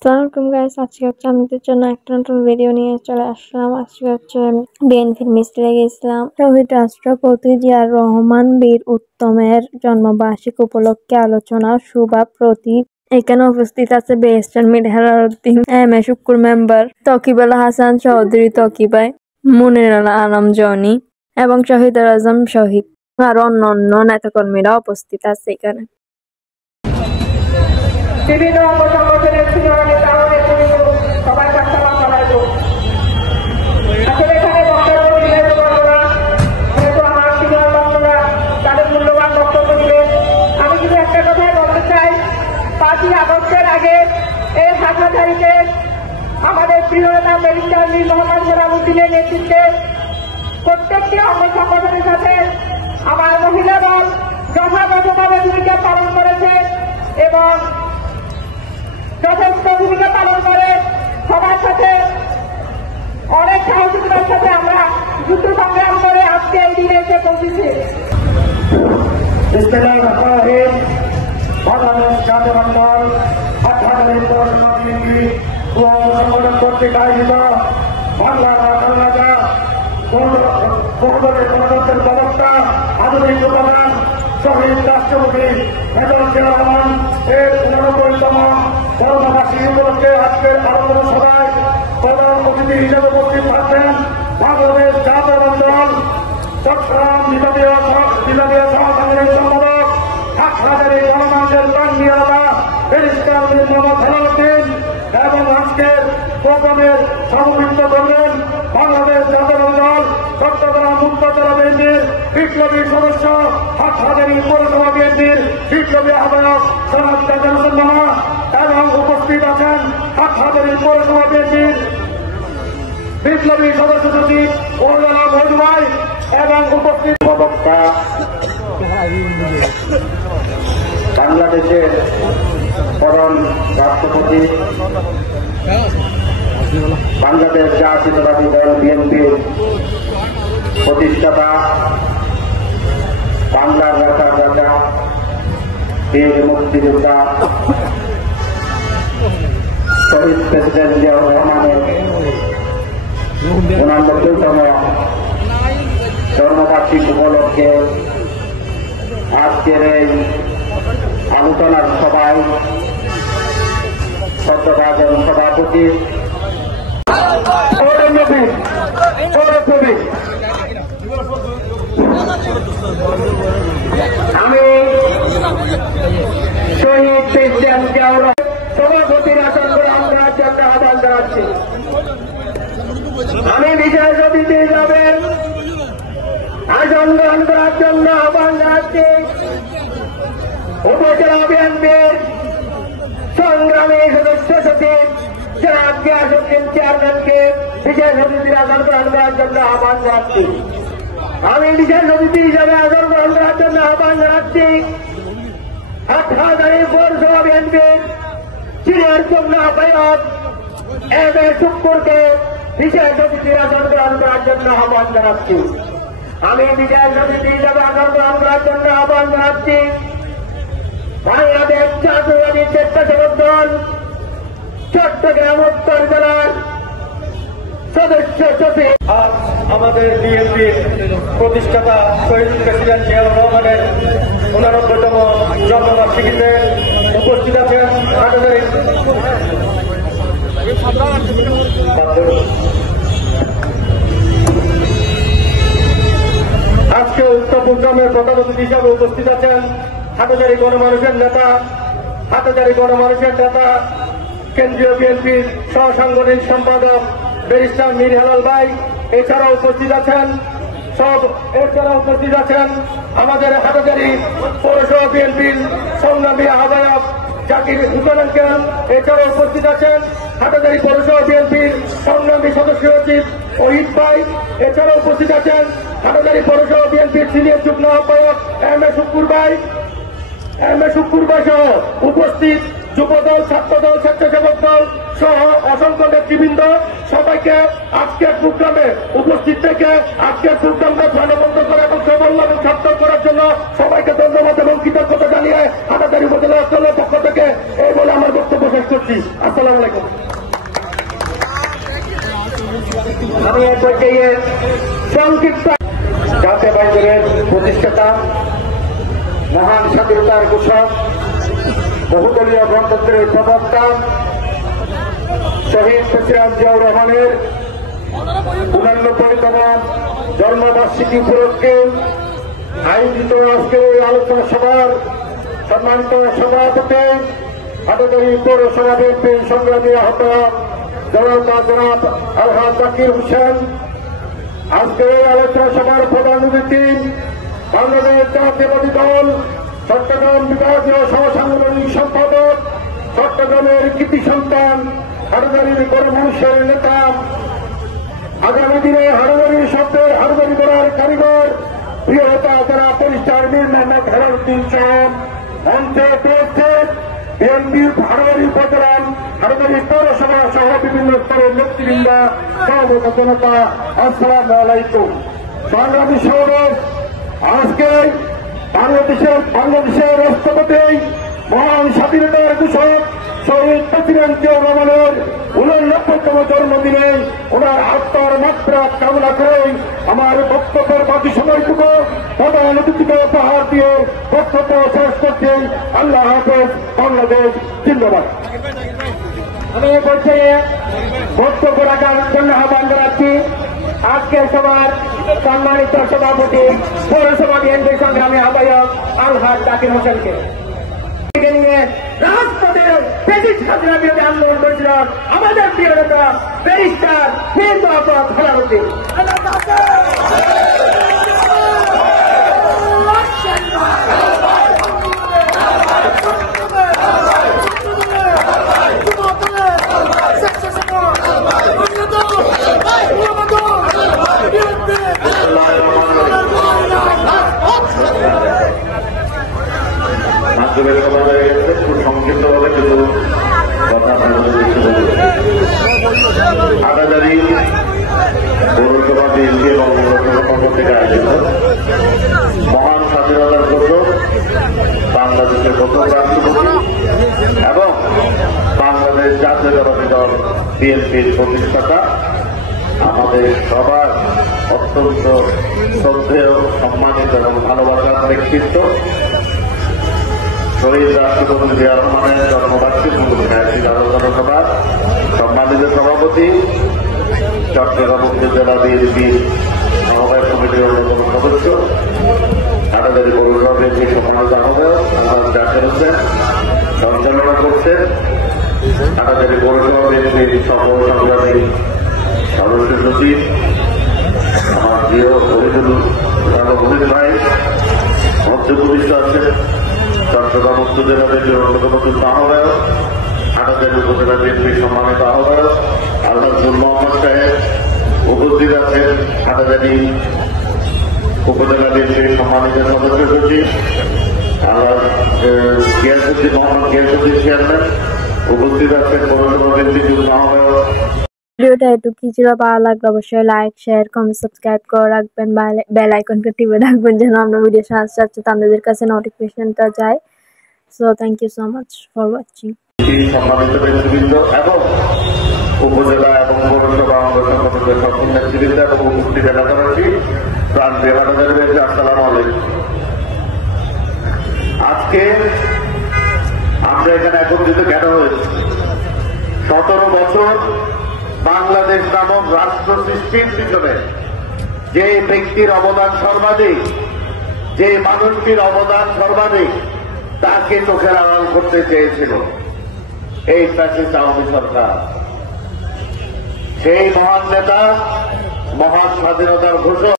আসসালামু আলাইকুম গাইস, আজকে আমাদের জন্য একটা নতুন ভিডিও নিয়ে চলে আসলাম। আজকে বিএনপির মিছিলে গেছিলাম। শহীদ রাষ্ট্রপতি জিয়ার রহমান বীর উত্তমের জন্মবার্ষিক উপলক্ষে আলোচনা সভা প্রতীক। এখানে উপস্থিত আছে বেহেস্টান Mir Helaluddin, M A Shukkur member, তকিবুল Hasan Chowdhury তকিবাই, Munir Alam Johnny এবং শহীদুল আজম শহীদ আর অন্যান্য নেতাকর্মীরা উপস্থিত আছে এখানে। বিভিন্ন সংগঠনের সবাই সালাম জানাইতো। আসলে এখানে বক্তব্য দিলে যেহেতু আমার সিনিয়র বক্তারা তাদের মূল্যবান বক্তব্য দিলে আমি কিন্তু একটা কথাই বলতে চাই, 5ই আগস্টের আগে এই হাটহাজারীতে আমাদের প্রিয় নেতা ব্যারিস্টার মীর মোহাম্মদ হেলালুদ্দিনের নেতৃত্বে প্রত্যেকটি অঙ্গ সংগঠনের সাথে আমার মহিলা দল যথাযথভাবে ভূমিকা পালন করেছে এবং যথেষ্ট ভূমিকা পালন করে সবার সাথে অনেক সাহসিকতার সাথে আমরা যুদ্ধ সংগ্রাম করে আজকে এই দিনে এসে পৌঁছেছি। সংগঠন কর্তৃক আয়োজিত বাংলার গণতন্ত্রের প্রবক্তা আধুনিক উপাদান শহীদ রাষ্ট্রপতি মেজর জিয়া রহমান এর 89তম জন্মবার্ষিকী উপলক্ষে আজকের আলোচনা সভায় প্রধান অতিথি হিসেবে উপস্থিত থাকবেন বাংলাদেশ জাতীয় দল চট্টগ্রাম বিভাগীয় সহসংগঠনের সম্পাদক হাটহাজারী গণমানুষের প্রাণীয়তা ব্যারিস্টার মীর মোহাম্মদ হেলালুদ্দিন এবং আজকের প্রোগ্রামের সভাপতিত্ব করবেন বাংলাদেশ জাতীয় দল চট্টগ্রাম উত্তর বিএনপির বিপ্লবী সদস্য হাটহাজারী পৌরসভা বিএনপির বিপ্লবী আহ্বায়ক সনাত কাদের হোসেন মামা এবং উপস্থিত আছেন হাটহাজারী পৌরসভা বিএনপির বিপ্লবী সদস্য সচিব ওরজানা মজুমাই এবং উপস্থিত বক্তা বাংলাদেশের প্রধান রাষ্ট্রপতি বাংলাদেশ জাতীয়তাবাদী দল বিএনপির প্রতিষ্ঠাতা বাংলার রাজার রাজা বীর মুক্তিযোদ্ধা শহীদ প্রেসিডেন্ট জিয়াউর রহমানের 89তম জন্মবার্ষিক উপলক্ষে আজকের এই আলোচনার সভায় সদ্যভাজন সভাপতি আমি শহীদ প্রেসিডেন্ট জিয়াউর সভাপতির আসন গ্রহণ করার জন্য আহ্বান জানাচ্ছি। আমি বিশেষ অতিথি হিসাবে আসন গ্রহণ করার জন্য আহ্বান জানাচ্ছি উপজেলা বিএনপির সংগ্রামী সদস্য সচিব জনাব গিয়াসউদ্দিন চেয়ারম্যানকে বিশেষ অতিথির আসন গ্রহণ করার জন্য আহ্বান জানাচ্ছি। আমি বিশেষ অতিথি হিসাবে আসন গ্রহণ করার জন্য আহ্বান জানাচ্ছি হাটহাজারী পৌরসভা বিএনপির সিনিয়র যুগ্ম আহ্বায়ক এম এ শুক্কুরকে বিশেষ অতিথির আসন গ্রহণ করার জন্য আহ্বান জানাচ্ছি। আমি বিশেষ অতিথি হিসাবে আসন গ্রহণ করার জন্য আহ্বান জানাচ্ছি বাংলাদেশ জাতীয়তাবাদী স্বেচ্ছাসেবক দল চট্টগ্রাম উত্তর জেলার সদস্য সচিব। আজ আমাদের বিএনপির প্রতিষ্ঠাতা শহীদ প্রেসিডেন্ট জিয়াউর রহমানের 89তম জন্মবার্ষিকীতে উপস্থিত আছেন আজকে উক্ত প্রোগ্রামের প্রধান অতিথি হিসাবে উপস্থিত আছেন হাটহাজারী গণমানুষের নেতা কেন্দ্রীয় বিএনপির সহসাংগঠনিক সম্পাদক ব্যারিস্টার মীর হেলাল ভাই। এছাড়াও উপস্থিত আছেন আমাদের হাটহাজারী পৌরসভা বিএনপির সংগ্রামী আহ্বায়ক জাকির হুসেন আঙ্কেল। এছাড়াও উপস্থিত আছেন হাটহাজারী পৌরসভা বিএনপির সংগ্রামী সদস্য সচিব ওহিদ ভাই। এছাড়াও উপস্থিত আছেন হাটহাজারী পৌরসভা বিএনপির সিনিয়র যুগ্ম আহ্বায়ক এম এ শুক্কুর ভাই সহ উপস্থিত যুবদল, ছাত্রদল, স্বেচ্ছাসেবক দল সহ অসংখ্য নেতৃবৃন্দ সবাইকে আজকের প্রোগ্রামে উপস্থিত থেকে আজকের প্রোগ্রামটা প্রাণবন্ত করে এবং সফল এবং সার্থক করার জন্য সবাইকে ধন্যবাদ এবং কৃতজ্ঞতা জানিয়ে হাটাজারি উপজেলা অঞ্চলের পক্ষ থেকে এই বলে আমার বক্তব্য শেষ করছি। আসসালামু আলাইকুম। আমি এই পর্যায়ে সংক্ষিপ্ত জাতীয় বাহিনীর প্রতিষ্ঠাতা, মহান স্বাধীনতার ঘোষক, বহুদলীয় গণতন্ত্রের প্রবক্তা শহীদ প্রেসিডেন্ট জিয়াউর রহমানের 89তম জন্মবার্ষিকী উপলক্ষে আয়োজিত আজকের এই আলোচনা সভার সম্মানিত সভাপতি হাটাজারি পৌরসভা বিএনপির সংগ্রামী আহ্বায়ক জনাব আলহাজ জাকির হোসেন, আজকের এই আলোচনা সভার প্রধান অতিথি বাংলাদেশ জাতীয়তাবাদী দল চট্টগ্রাম বিভাগীয় সহসাংগঠনিক সম্পাদক, চট্টগ্রামের কৃতি সন্তান, হাটাজারির গরিব মানুষের নেতা, আগামী দিনে হাটাজারির শব্দে হাটাজারি করার কারিগর, প্রিয় নেতা যারা পরিষ্কার মীর মোহাম্মদ হেলালুদ্দিন সহ মঞ্চে উপস্থিত বিএনপির হাটাজারি উপজেলার হাটাজারি পৌরসভা সহ বিভিন্ন স্তরের নেতৃবৃন্দ, সমবেত জনতা, আসসালামু আলাইকুম। সংগ্রামী সমাবেশ আজকে বাংলাদেশের রাষ্ট্রপতি মহান স্বাধীনতার ঘোষক শহীদ প্রেসিডেন্ট জিয়াউর রহমানের 89তম জন্মদিনে ওনার আত্মার মাত্রা কামনা করে আমার বক্তব্যের বাকি সময়টুকু প্রধান অতিথিকে উপহার দিয়ে বক্তব্য শেষ করছি। আল্লাহ হাফেজ। বাংলাদেশ জিন্দাবাদ। আমি এই পর্যায়ে বক্তব্য রাখার জন্য আহ্বান জানাচ্ছি আজকের সভার সম্মানিত সভাপতি পৌরসভা বিএনপির সংগ্রামী আহ্বায়ক আলহাজ জাকির হোসেনকে। রাজপথের ব্রিটিশ হাজিরা বিরোধী আন্দোলন করেছিলেন আমাদের প্রিয় নেতা ব্যারিস্টার মীর মোহাম্মদ হেলালুদ্দিন। সংক্ষিপ্তভাবে কিছু কথা হাটাজারি পৌরসভা বিএনপি এবং পৌরসভা পক্ষ থেকে আয়োজিত মহান স্বাধীনতার ঘোষক, বাংলাদেশের প্রথম রাষ্ট্রপতি এবং বাংলাদেশ জাতীয়তাবাদী দল বিএনপির প্রতিষ্ঠাতা, আমাদের সবার অত্যন্ত শ্রদ্ধেয়, সম্মানিত এবং ভালোবাসার ব্যক্তিত্ব শহীদ রাষ্ট্রপতি জিয়াউর রহমানের জন্মবার্ষিকী উপলক্ষে আলোচনা সভার সম্মানিত সভাপতি, চট্টগ্রাম উপজেলা বিএনপির সমবায় কমিটির অন্যতম সদস্য, হাটাজারি পৌরসভা বিএনপির সম্মানিত আহ্বায়ক আলহাজ জাকির হোসেন সঞ্চালনা করছেন, হাটাজারি পৌরসভা বিএনপির সকল সংগ্রামী সদস্য সচিব আমার প্রিয় শহীদুল ভাই, মধ্যপ্রবিষ্ট আছেন চট্টগ্রাম উপজেলা বিএনপির অন্যতম আহ্বায়ক, হাটাজারি উপজেলা বিএনপির সম্মানিত আহ্বায়ক আলহাজুল মোহাম্মদ সাহেব, উপস্থিত আছেন হাটাজারি উপজেলা বিএনপির সম্মানিত সদস্য সচিব আলহাজ গিয়াসউদ্দিন মোহাম্মদ গিয়াসউদ্দিন চেয়ারম্যান, উপস্থিত আছেন পৌরসভা বিএনপির যুগ্ম আহ্বায়ক। ভিডিওটা একটু ছিল, ভালো লাগলে অবশ্যই লাইক, শেয়ার, কমেন্ট, সাবস্ক্রাইব করে রাখবেন, বেল আইকনকে টিপে রাখবেন যেন আমরা ভিডিও সাথে সাথে আপনাদের কাছে নোটিফিকেশনটা যায়। So thank you so much for watching. সম্মানিত ব্যক্তিবৃন্দ এবং উপজেলা এবং পৌরসভা সংগঠনের সকল নেতৃবৃন্দ এবং উপস্থিত এলাকাবাসী, প্রান্তীয় হাটাজারি রয়েছে, আসসালামু আলাইকুম। আজকে আমরা এখানে একত্রিত কেন হয়েছি? 17 বছর বাংলাদেশ নামক রাষ্ট্র সৃষ্টির পিছনে যে ব্যক্তির অবদান সর্বাধিক, যে মানুষটির অবদান সর্বাধিক, তাকে চোখের আড়াল করতে চেয়েছিল এই ফ্যাসিস্ট আওয়ামী সরকার। সেই মহান নেতা, মহান স্বাধীনতার ঘোষক